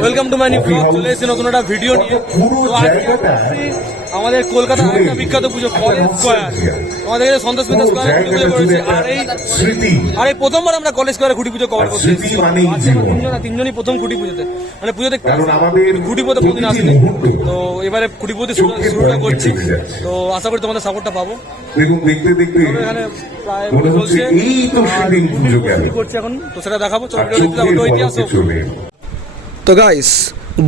Welcome to my new চলে এসেছি নতুন একটা ভিডিও নিয়ে। তো আজকে আমাদের কলকাতার একটা বিখ্যাত পুজো কলেজ স্কোয়ার। আমাদের এখানে সন্তোষ মিত্র স্কোয়ারে খুঁটি পুজো করেছে আর এই স্মৃতি। আর এই প্রথমবার আমরা কলেজ স্কোয়ারে খুঁটি পুজো কভার আমরা জীবন। তিনজন তিনজনই প্রথম খুঁটি পুজোতে। মানে পুজোতে দেখতে কারণ আসছি। খুঁটি পুজো প্রতিদিন প্রতিটি তো এবারে খুঁটি পুজো চোখের শুরুটা করছি। তো আশা করি তোমাদের সাপোর্টটা পাবো। দেখুন দেখতে দেখতে এখানে প্রায় এই তো সেদিন পুজো কি করছি এখন? তো সেটা দেখাবো। চলো ইতিহাস। তো গাইস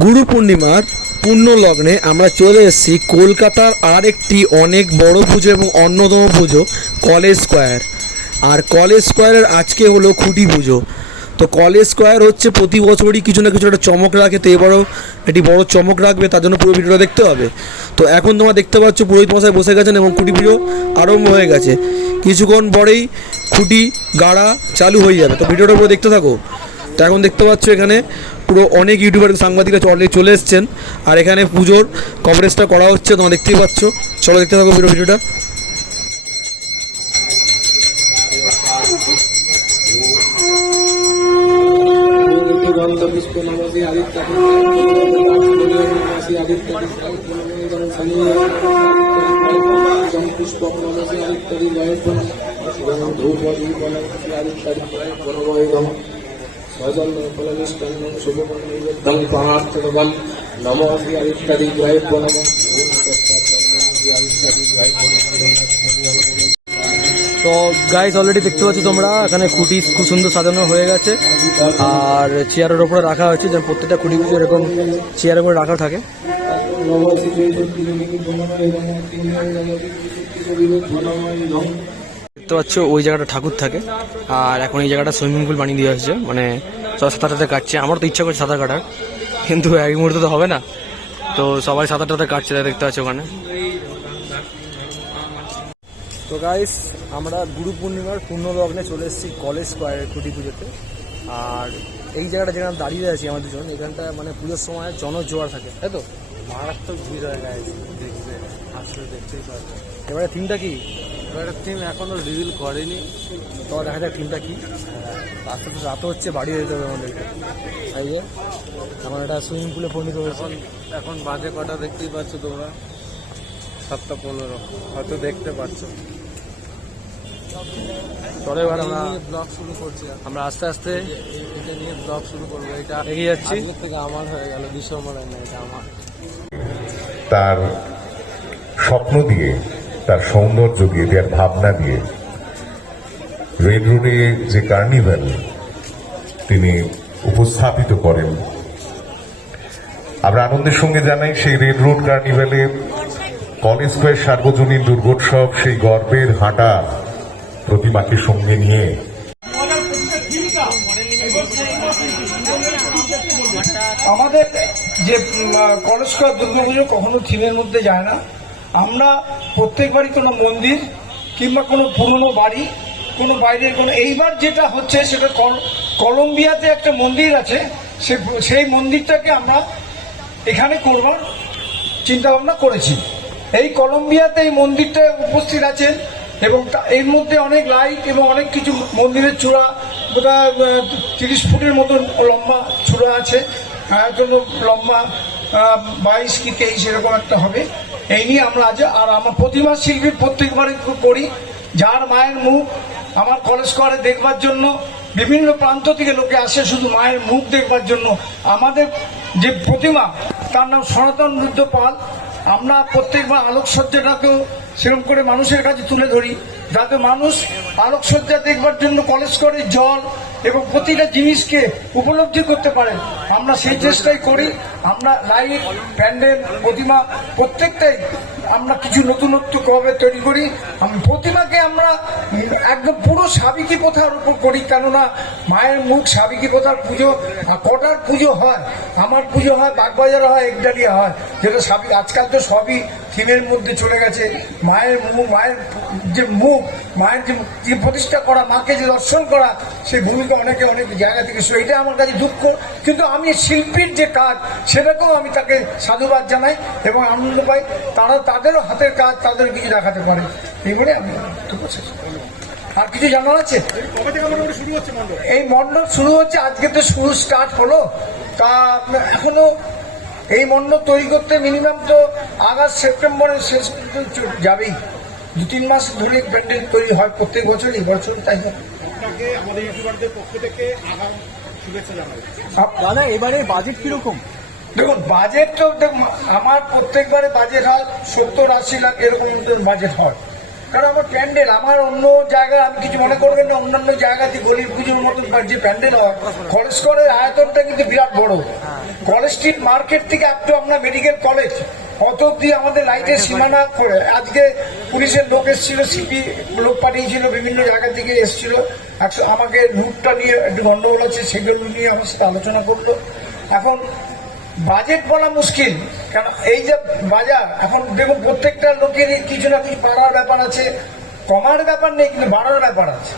গুরু পূর্ণিমার পূর্ণ লগ্নে আমরা চলে এসেছি কলকাতার আর একটি অনেক বড় পুজো এবং অন্যতম পুজো কলেজ স্কোয়ার। আর কলেজ স্কোয়ারের আজকে হলো খুঁটি পুজো। তো কলেজ স্কোয়ার হচ্ছে প্রতি বছরই কিছু না কিছু একটা চমক রাখে, তো এবারও একটি বড় চমক রাখবে, তার জন্য পুরো ভিডিওটা দেখতে হবে। তো এখন তোমরা দেখতে পাচ্ছ পুরোহিত মশাই বসে গেছেন এবং খুঁটি পুজো আরম্ভ হয়ে গেছে। কিছুক্ষণ পরেই খুঁটি গাড়া চালু হয়ে যাবে। তো ভিডিওটা পুরো দেখতে থাকো। তো এখন দেখতে পাচ্ছ এখানে পুরো অনেক ইউটিউবার সাংবাদিকরা অলরেডি চলে এসছেন। আর এখানে পুজোর কভারেজটা করা হচ্ছে, তোমরা দেখতেই পাচ্ছ। চলো দেখতে থাকো পুরো ভিডিওটা। তো গাইস অলরেডি দেখতে পাচ্ছ তোমরা, এখানে খুঁটি খুব সুন্দর সাজানো হয়ে গেছে। আর চেয়ারের ওপরে রাখা হয়েছে, যেন প্রত্যেকটা খুঁটি খুঁটি এরকম চেয়ারের উপরে রাখা থাকে। দেখতে পাচ্ছ ওই জায়গাটা ঠাকুর থাকে। আর এখন এই জায়গাটা সুইমিং পুল বানিয়ে দেওয়া হয়েছে। মানে সব সাঁতার টাতে কাটছে। আমার তো ইচ্ছা করছে সাঁতার কাটার কিন্তু এক মুহূর্তে তো হবে না। তো সবাই সাঁতার টাতে কাটছে তাই দেখতে পাচ্ছ ওখানে। তো গাইস আমরা গুরু পূর্ণিমার পূর্ণ লগ্নে চলে এসেছি কলেজ স্কোয়ারের খুঁটি পুজোতে। আর এই জায়গাটা যেখানে দাঁড়িয়ে আছি আমাদের জন্য এখানটা মানে পুজোর সময় জনজোয়ার থাকে তাই তো? মারাত্মক ভিড় হয়ে গেছে আসলে দেখতেই পারবে। এবারে থিমটা কি? এবার টিম এখনও রিভিল করেনি। তো দেখা যাক থিমটা কি। আস্তে আস্তে রাত হচ্ছে বাড়ি যেতে হবে আমাদেরকে। এই যে এখন এটা সুইমিং পুলে পরিণত হয়েছে। এখন এখন বাজে কটা দেখতেই পাচ্ছ তোমরা? সাতটা পনেরো হয়তো দেখতে পাচ্ছ। চলো এবার আমরা ব্লগ শুরু করছি আমরা আস্তে আস্তে এটা নিয়ে ব্লগ শুরু করব। এটা এগিয়ে যাচ্ছি। থেকে আমার হয়ে গেল ডিসেম্বরের না এটা আমার। তার স্বপ্ন দিয়ে, তার সৌন্দর্য দিয়ে তার ভাবনা দিয়ে রেড রোডে যে কার্নিভ্যাল তিনি উপস্থাপিত করেন, আমরা আনন্দের সঙ্গে জানাই সেই রেড রোড কার্নিভ্যালে কলেজ স্কোয়ার সার্বজনীন দুর্গোৎসব, সেই গর্বের হাঁটা প্রতিমাকে সঙ্গে নিয়ে। আমাদের যে কলেজ স্কোয়ার দুর্গাপুজো কখনো থিমের মধ্যে যায় না। আমরা প্রত্যেকবারই কোনো মন্দির কিংবা কোনো পুরনো বাড়ি, কোনো বাইরের কোনো, এইবার যেটা হচ্ছে সেটা কলম্বিয়াতে একটা মন্দির আছে, সে, সেই মন্দিরটাকে আমরা এখানে করবার চিন্তা ভাবনা করেছি। এই কলম্বিয়াতে এই মন্দিরটা উপস্থিত আছেন এবং এর মধ্যে অনেক লাইট এবং অনেক কিছু মন্দিরের চূড়া বোধহয় তিরিশ ফুটের মতন লম্বা চূড়া আছে। জন্য লম্বা বাইশ কি তেইশ এরকম একটা হবে। এই নিয়ে আমরা আজ আর আমার প্রতিমা শিল্পী প্রত্যেকবারই করি যার মায়ের মুখ আমার কলেজ করে দেখবার জন্য বিভিন্ন প্রান্ত থেকে লোকে আসে শুধু মায়ের মুখ দেখবার জন্য। আমাদের যে প্রতিমা, তার নাম সনাতন রুদ্র পাল। আমরা প্রত্যেকবার আলোকসজ্জাটাকেও সেরকম করে মানুষের কাছে তুলে ধরি, যাতে মানুষ আলোকসজ্জা দেখবার জন্য কলেজ করে জল এবং প্রতিটা জিনিসকে উপলব্ধি করতে পারেন। আমরা সেই চেষ্টাই করি। আমরা লাইট, প্যান্ডেল, প্রতিমা, প্রত্যেকটাই আমরা কিছু নতুনত্ব কবে তৈরি করি প্রতিমাকে আমরা একদম পুরো সাবিকি প্রথার উপর করি, কেননা মায়ের মুখ সাবিকি প্রথার পুজো কটার পুজো হয়? আমার পুজো হয়, বাগবাজারে হয়, একডালিয়া হয়। যেটা সাবি আজকাল তো সবই থিমের মধ্যে চলে গেছে। মায়ের মুখ মায়ের যে মুখ, মায়ের যে প্রতিষ্ঠা করা, মাকে যে দর্শন করা, সেই ভূমিকা অনেকে অনেক জায়গা থেকে শুরু। এটা আমার কাছে দুঃখ। কিন্তু আমি শিল্পীর যে কাজ, সেটাকেও আমি তাকে সাধুবাদ জানাই এবং আনন্দ পাই। তারা তাদেরও হাতের কাজ তাদের কিছু দেখাতে পারে। এই বলে আমি। আর কিছু জানার আছে? এই মণ্ডপ শুরু হচ্ছে আজকে তো শুরু স্টার্ট হলো। তা এখনও এই মণ্ডপ তৈরি করতে মিনিমাম তো আগস্ট সেপ্টেম্বরের শেষ পর্যন্ত যাবেই। দু তিন মাস ধরে প্যান্ডেল তৈরি হয় প্রত্যেক বছরই বছর তাই হয়। আপ- দাদা এবারে বাজেট কীরকম? দেখুন বাজেট তো আমার প্রত্যেকবারে বাজেট হয় সত্তর আশি লাখ এরকম বাজেট হয়। কারণ আমার প্যান্ডেল, আমার অন্য জায়গায় আমি কিছু মনে করবেন না, অন্যান্য জায়গাতে গলি পুজোর মতন যে প্যান্ডেল হয় কলেজ কলের আয়তনটা কিন্তু বিরাট বড়। কলেজ স্ট্রিট মার্কেট থেকে আপ টু আপনার মেডিকেল কলেজ অত অব্দি আমাদের লাইটের সীমানা করে আজকে পুলিশের লোক এসেছিল সিপি লোক পাঠিয়েছিল, বিভিন্ন জায়গা থেকে এসেছিল। একশো আমাকে রুটটা নিয়ে একটু গন্ডগোল আছে সেগুলো নিয়ে আমার সাথে আলোচনা করল। এখন বাজেট বলা মুশকিল কারণ এই যে বাজার এখন দেখুন প্রত্যেকটা লোকের কিছু না কিছু বাড়ার ব্যাপার আছে কমার ব্যাপার নেই কিন্তু বাড়ার ব্যাপার আছে।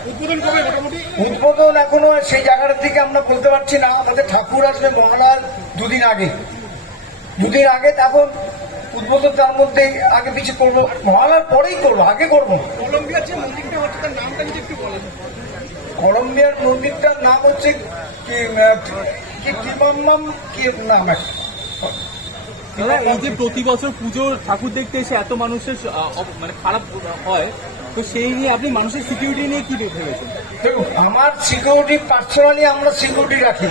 উদ্বোধন এখনও সেই জায়গাটার দিকে আমরা বলতে পারছি না আমাদের ঠাকুর আসবে মহালয়ার দুদিন আগে। দুদিন আগে তখন উদ্বোধন তার মধ্যে আগে পিছিয়ে করব মহালয়ার পরেই করব আগে করব। কলম্বিয়ার মন্দিরটার নাম হচ্ছে কি কি কি এই যে প্রতি বছর পুজোর ঠাকুর দেখতে এসে এত মানুষের মানে খারাপ হয় তো সেই নিয়ে আপনি মানুষের সিকিউরিটি নিয়ে কি ভেবেছেন? দেখুন আমার সিকিউরিটি পার্সোনালি আমরা সিকিউরিটি রাখি।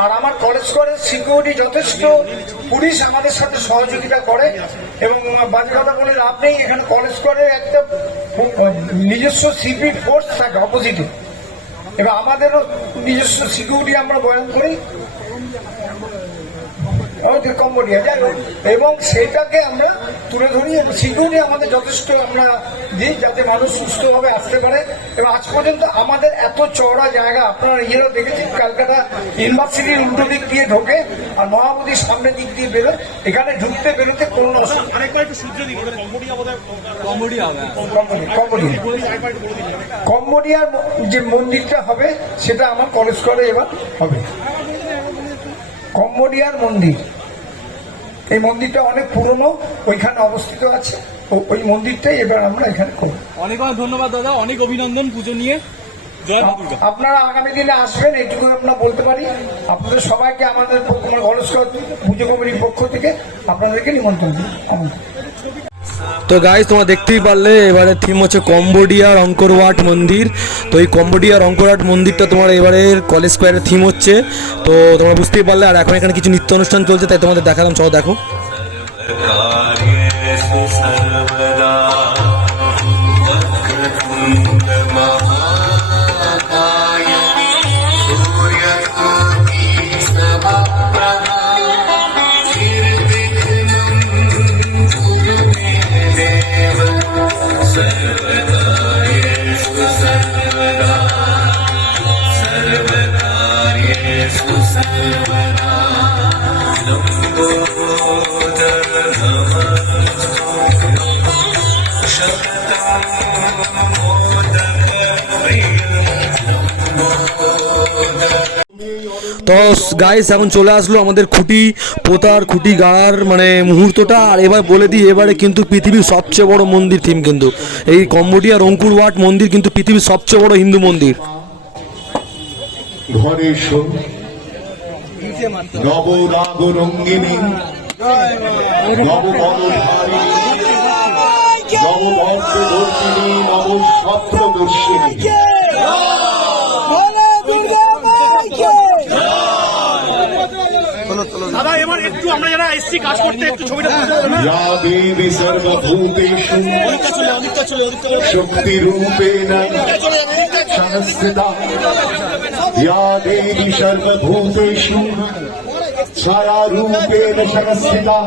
আর আমার কলেজ করে সিকিউরিটি যথেষ্ট। পুলিশ আমাদের সাথে সহযোগিতা করে এবং বাজে কথা বলে লাভ নেই। এখানে কলেজ করে একটা নিজস্ব সিপি ফোর্স থাকে অপোজিটে এবার আমাদেরও নিজস্ব সিকিউরিটি আমরা বয়ান করি। কম্বোডিয়া যাই হোক। এবং সেটাকে আমরা তুলে ধরি সিকিউরিটি আমাদের যথেষ্ট আমরা দিই যাতে মানুষ সুস্থভাবে আসতে পারে। এবং আজ পর্যন্ত আমাদের এত চওড়া জায়গা আপনারা ইয়েরও দেখেছেন ক্যালকাটা ইউনিভার্সিটির উল্টো দিক দিয়ে ঢোকে আর মহাবতীর সামনের দিক দিয়ে বেরোয়। এখানে ঢুকতে বেরোতে কোনো অসুবিধা কম্বোডিয়া কম্বোডিয়া কম্বোডিয়ার যে মন্দিরটা হবে সেটা আমার কলেজ করে এবার হবে। কম্বোডিয়ার মন্দির। এই মন্দিরটা অনেক পুরনো ওইখানে অবস্থিত আছে। ওই মন্দিরটাই এবার আমরা এখানে করব। অনেক অনেক ধন্যবাদ দাদা। অনেক অভিনন্দন পুজো নিয়ে। আপনারা আগামী দিনে আসবেন এইটুকু আমরা বলতে পারি। আপনাদের সবাইকে আমাদের আমার কলেজকর পুজো কমিটির পক্ষ থেকে আপনাদেরকে নিমন্ত্রণ। আমন্ত্রণ তো গাইজ তোমার দেখতেই পারলে, এবারে থিম হচ্ছে কম্বোডিয়ার অঙ্করওয়াট মন্দির। তো এই কম্বোডিয়ার অঙ্করওয়াট মন্দিরটা তোমার এবারে কলেজ স্কোয়ারের থিম হচ্ছে। তো তোমরা বুঝতেই পারলে, আর এখন এখানে কিছু নিত্য অনুষ্ঠান চলছে, তাই তোমাদের দেখালাম, চলো দেখো। তো গাইস এখন চলে আসলো আমাদের খুঁটি পোতার, খুঁটি গাড়ার মানে মুহূর্তটা। আর এবার বলে দিই, এবারে কিন্তু পৃথিবীর সবচেয়ে বড় মন্দির থিম কিন্তু। এই কম্বোডিয়ার অঙ্কুর ওয়াট মন্দির কিন্তু পৃথিবীর সবচেয়ে বড় হিন্দু মন্দির। নবরাগ রঙ্গিনী নবমনধারী নবমর্গদর্শিনী নবসত্রদর্শিনী দাদা এবার একটু আমরা যারা শক্তি রূপে সংস্থিতা या देवी सर्वभूतेषु छायारूपेण संस्थिता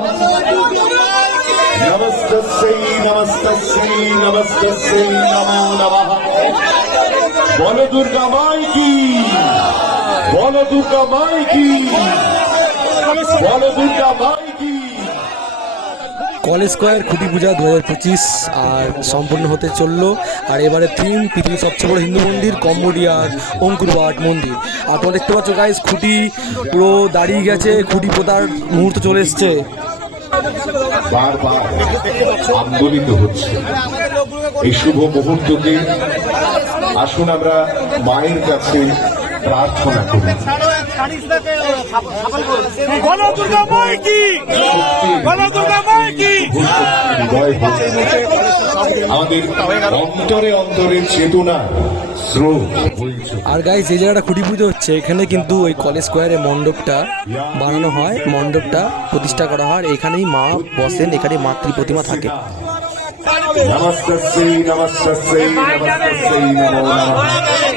नमस्तस्यै नमस्तस्यै नमस्तस्यै नमो नमः বল দুর্গা মাই কি বল দুর্গা মাই কি বল দুর্গা মাই কি কলেজ স্কোয়ার খুঁটি পূজা দু হাজার পঁচিশ আর সম্পূর্ণ হতে চলল। আর এবারে থিম পৃথিবীর সবচেয়ে বড় হিন্দু মন্দির কম্বোডিয়ার অঙ্কুরবাট মন্দির। আর তোমরা দেখতে পাচ্ছ গাইস খুঁটি পুরো দাঁড়িয়ে গেছে খুঁটি পোতার মুহূর্ত চলে এসছে। বারবার আন্দোলিত হচ্ছে। এই শুভ মুহূর্তকে আসুন আমরা মায়ের কাছে প্রার্থনা করি। বলো দুর্গা মায় কি? বলো মায় কি? আর গাই যে জায়গাটা খুঁটি পুজো হচ্ছে। এখানে কিন্তু ওই কলেজ স্কোয়ারে মণ্ডপটা বানানো হয় মণ্ডপটা প্রতিষ্ঠা করা হয়। এখানেই মা বসেন এখানে মাতৃ প্রতিমা থাকে। নমস্কার নমস্কার নমস্কার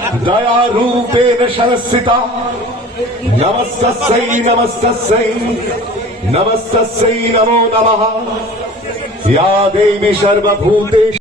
दयारूपेण नमस्त नमस्तस्यै नमस्तस्यै नमस्तस्यै नमो नमः। या देवी सर्वभूतेषु